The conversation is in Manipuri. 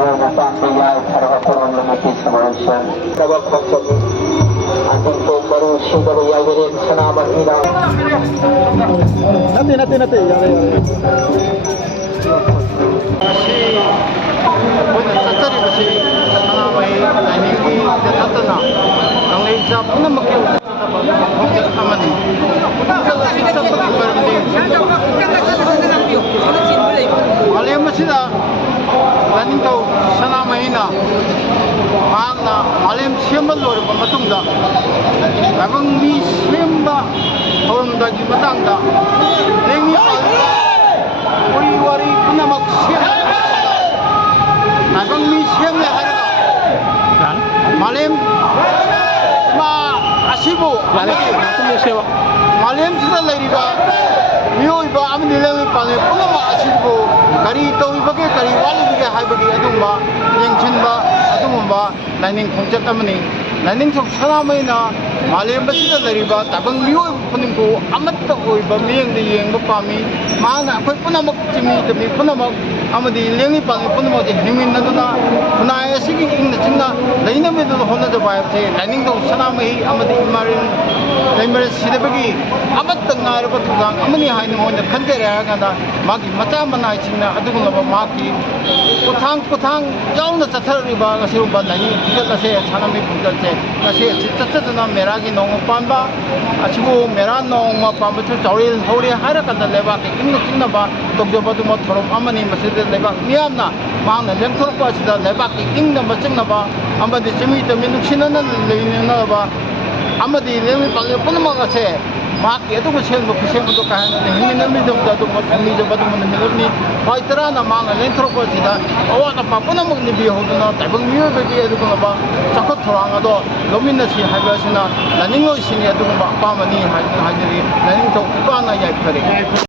na pamilya para karon lumipis sa Malaysia. Tawag ko sa ating po baru sudah yayarin sana mahina. Nanti. Kasi nagtatari kasi sana may nanigi natatana ang leja po na makiulit sa pag-object naman eh. Sa pag-ibarmali. Alam mo sila, laning tao sana mahina. Mahal na alam siyamba lor pa matungda. Habang mi siyamba orang dagi matangda. Lengi wari puna magsiyam. Habang mi siyamba haraga. Malim ma asibo. Malim sila lariba. Miyo iba amin nilang ipangay puna ma asibo. Kari ito ibagay kari wali bigay hay bagay adung ba yang chin ba adung ba lining khongchat amani lining sok saramay na malim ba sila lariba tabang miyo punin ko amat ta oi ba miyang di yang ba pami mana ako'y puna magchimi dami puna mag amadi lengi pang puna mag himin na na puna ay sige ing na chingna lain na medo hona da ba te lining do saramay amadi marin laimar sila bagi amat tang na ba tugang amani hay no hona khandere ga da magi mata mana chingna adung na ba magi kuthang yauna chathariba ngasi ba lain digal ase sanami punjal se ngasi chathadna meragi nong pamba asibu mera nong ma pamba chu chauril hori hara kan leba ke ing chingna ba togjo ba du ma thorom amani masjid leba miyamna mangna lengthor pa sida leba ke ing na machingna ba amadi chimi to minuk sinana leina ba amadi lemi pang punma ga se माकी अदुग सेंबो कुसेंबो काहना हिमिन मिदम दादु मथनि जबदु मन मिलनि फाइतरा ना मांगा लेंथ्रोको सिदा अवा ना पापना मगनि बि होदना ताइबंग मियो बेगि अदुग बा चखत थरांग दो लमिन सि हाइबासिना लानिंगो सिनि अदुग बा पामनि हाइजरि लानिंग तो पाना याइ फरे